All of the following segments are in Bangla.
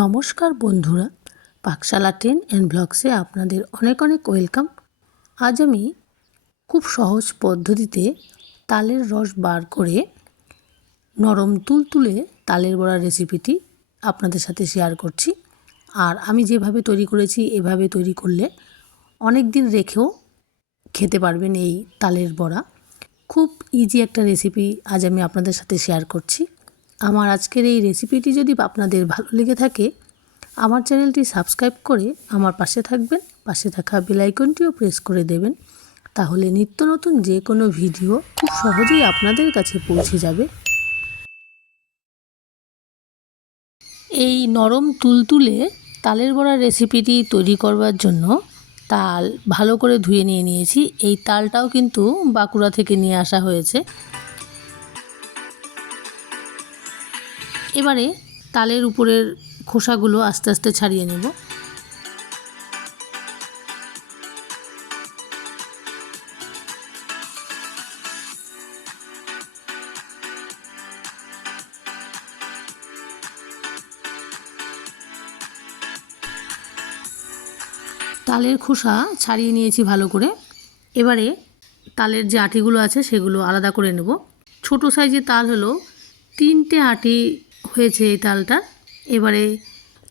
নমস্কার বন্ধুরা, পাকশালা টেন অ্যান্ড ব্লগসে আপনাদের অনেক অনেক ওয়েলকাম। আজ আমি খুব সহজ পদ্ধতিতে তালের রস বার করে নরম তুলতুলে তালের বড়া রেসিপিটি আপনাদের সাথে শেয়ার করছি। আর আমি যেভাবে তৈরি করেছি, এভাবে তৈরি করলে অনেক দিন রেখেও খেতে পারবেন এই তালের বড়া। খুব ইজি একটা রেসিপি আজ আমি আপনাদের সাথে শেয়ার করছি। আমার আজকের এই রেসিপিটি যদি আপনাদের ভালো লেগে থাকে, আমার চ্যানেলটি সাবস্ক্রাইব করে আমার পাশে থাকবেন, পাশে থাকা বেলাইকনটিও প্রেস করে দেবেন। তাহলে নিত্য নতুন যে কোনো ভিডিও খুব সহজেই আপনাদের কাছে পৌঁছে যাবে। এই নরম তুলতুলে তালের বড়া রেসিপিটি তৈরি করবার জন্য তাল ভালো করে ধুয়ে নিয়ে নিয়েছি। এই তালটাও কিন্তু বাঁকুড়া থেকে নিয়ে আসা হয়েছে। এবারে তালের উপরের খোসাগুলো আস্তে আস্তে ছাড়িয়ে নেব। তালের খোসা ছাড়িয়ে নিয়েছি ভালো করে। এবারে তালের যে আটিগুলো আছে সেগুলো আলাদা করে নেব। ছোট সাইজের তাল হলো তিনটে আটি হয়েছে এই তালটা। এবারে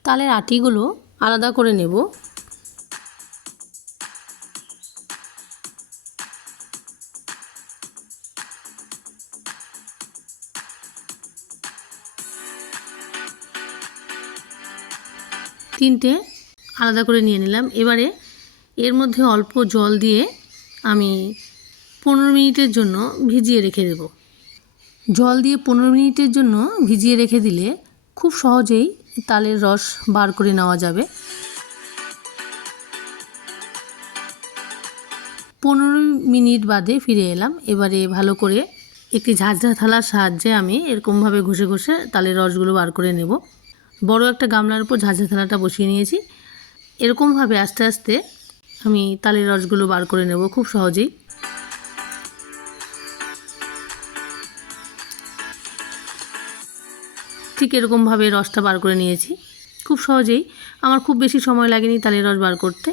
তালের আটিগুলো আলাদা করে নেব। তিনটে আলাদা করে নিয়ে নিলাম। এবারে এর মধ্যে অল্প জল দিয়ে আমি পনেরো মিনিটের জন্য ভিজিয়ে রেখে দেব। জল দিয়ে পনেরো মিনিটের জন্য ভিজিয়ে রেখে দিলে খুব সহজেই তালের রস বার করে নেওয়া যাবে। পনেরো মিনিট বাদে ফিরে এলাম। এবারে ভালো করে একটি ঝাঁঝরা থালার সাহায্যে আমি এরকমভাবে ঘষে ঘষে তালের রসগুলো বার করে নেব। বড় একটা গামলার উপর ঝাঁঝরা থালাটা বসিয়ে নিয়েছি। এরকমভাবে আস্তে আস্তে আমি তালের রসগুলো বার করে নেব খুব সহজেই। ঠিক এরকমভাবে রসটা বার করে নিয়েছি। খুব সহজেই। আমার খুব বেশি সময় লাগেনি তালের রস বার করতে।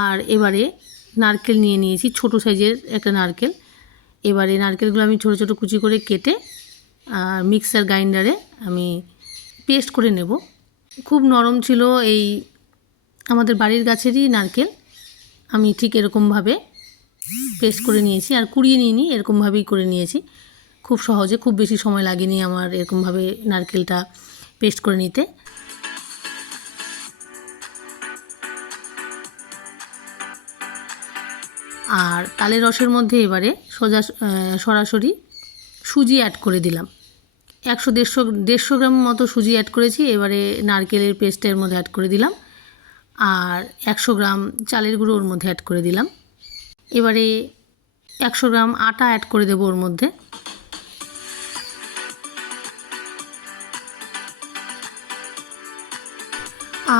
আর এবারে নারকেল নিয়ে নিয়েছি, ছোট সাইজের একটা নারকেল। এবারে নারকেলগুলো আমি ছোট ছোট কুচি করে কেটে, আর মিক্সার গ্রাইন্ডারে আমি পেস্ট করে নেব। খুব নরম ছিল এই আমাদের বাড়ির গাছেরই নারকেল। আমি ঠিক এরকমভাবে পেস্ট করে নিয়েছি আর কুড়িয়ে নিইনি, এরকমভাবেই করে নিয়েছি। খুব সহজে, খুব বেশি সময় লাগেনি আমার এরকমভাবে নারকেলটা পেস্ট করে নিতে। আর তালের রসের মধ্যে এবারে সোজা সরাসরি সুজি অ্যাড করে দিলাম। একশো দেড়শো দেড়শো গ্রাম মতো সুজি অ্যাড করেছি, এবারে নারকেলের পেস্টের মধ্যে অ্যাড করে দিলাম। আর একশো গ্রাম চালের গুঁড়ো ওর মধ্যে অ্যাড করে দিলাম। এবারে একশো গ্রাম আটা অ্যাড করে দেবো ওর মধ্যে।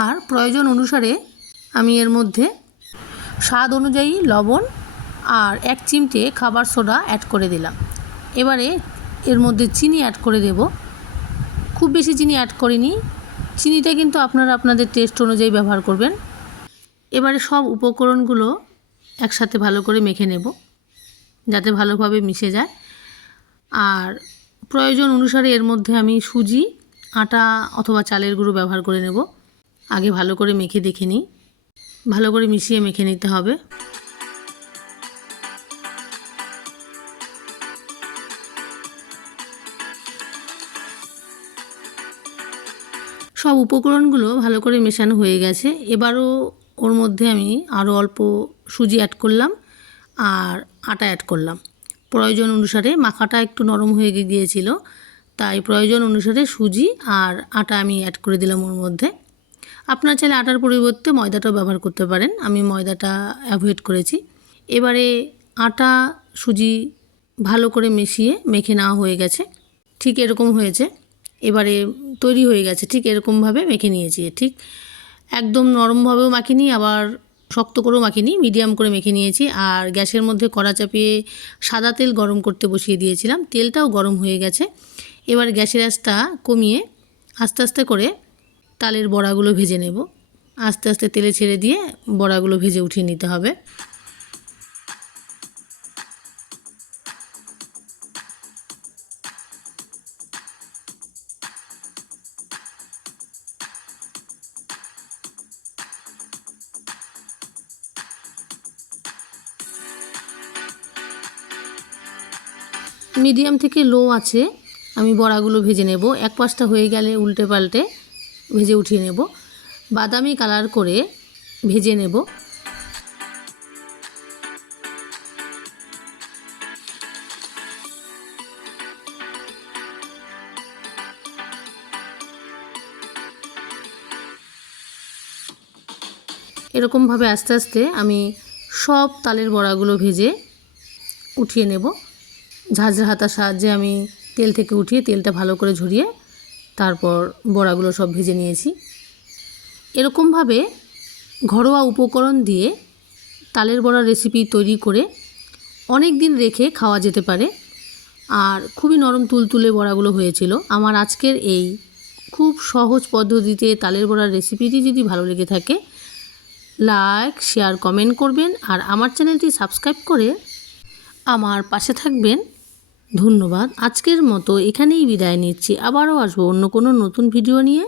আর প্রয়োজন অনুসারে আমি এর মধ্যে স্বাদ অনুযায়ী লবণ আর এক চিমটে খাবার সোডা অ্যাড করে দিলাম। এবারে এর মধ্যে চিনি অ্যাড করে দেব। খুব বেশি চিনি অ্যাড করিনি। চিনিটা কিন্তু আপনারা আপনাদের টেস্ট অনুযায়ী ব্যবহার করবেন। এবারে সব উপকরণগুলো একসাথে ভালো করে মেখে নেব, যাতে ভালোভাবে মিশে যায়। আর প্রয়োজন অনুসারে এর মধ্যে আমি সুজি, আটা অথবা চালের গুঁড়ো ব্যবহার করে নেব। আগে ভালো করে মেখে দেখে নিই। ভালো করে মিশিয়ে মেখে নিতে হবে। সব উপকরণগুলো ভালো করে মেশানো হয়ে গেছে। এবারও ওর মধ্যে আমি আরও অল্প সুজি অ্যাড করলাম আর আটা অ্যাড করলাম। প্রয়োজন অনুসারে মাখাটা একটু নরম হয়ে গিয়েছিল, তাই প্রয়োজন অনুসারে সুজি আর আটা আমি অ্যাড করে দিলাম ওর মধ্যে। আপনার চাইলে আটার পরিবর্তে ময়দাটাও ব্যবহার করতে পারেন, আমি ময়দাটা অ্যাভয়েড করেছি। এবারে আটা, সুজি ভালো করে মিশিয়ে মেখে নেওয়া হয়ে গেছে, ঠিক এরকম হয়েছে। এবারে তৈরি হয়ে গেছে, ঠিক এরকমভাবে মেখে নিয়েছি, ঠিক একদম নরমভাবেও মাখিনি, আবার শক্ত করেও মাখিনি মিডিয়াম করে মেখে নিয়েছি। আর গ্যাসের মধ্যে কড়া চাপিয়ে সাদা তেল গরম করতে বসিয়ে দিয়েছিলাম। তেলটাও গরম হয়ে গেছে। এবার গ্যাসের আঁচটা কমিয়ে আস্তে আস্তে করে তালের বড়াগুলো ভেজে নেব। আস্তে আস্তে তেলে ছেড়ে দিয়ে বড়াগুলো ভেজে উঠিয়ে নিতে হবে। মিডিয়াম থেকে লো আছে, আমি বড়াগুলো ভেজে নেব। এক পাশটা হয়ে গেলে উল্টে পাল্টে ভেজে উঠিয়ে নেব। বাদামি কালার করে ভেজে নেব। এরকমভাবে আস্তে আস্তে আমি সব তালের বড়াগুলো ভেজে উঠিয়ে নেব। ঝাঁঝরা হাতার সাহায্যে আমি তেল থেকে উঠিয়ে তেলটা ভালো করে ঝরিয়ে তারপর বড়াগুলো সব ভেজে নিয়েছি। এরকমভাবে ঘরোয়া উপকরণ দিয়ে তালের বড়া রেসিপি তৈরি করে অনেক দিন রেখে খাওয়া যেতে পারে। আর খুবই নরম তুলতুলে বড়াগুলো হয়েছিল। আমার আজকের এই খুব সহজ পদ্ধতিতে তালের বড়ার রেসিপিটি যদি ভালো লেগে থাকে লাইক শেয়ার কমেন্ট করবেন। আর আমার চ্যানেলটি সাবস্ক্রাইব করে আমার পাশে থাকবেন। ধন্যবাদ। আজকের মতো এখানেই বিদায় নিচ্ছি। আবারও আসব অন্য কোনো নতুন ভিডিও নিয়ে।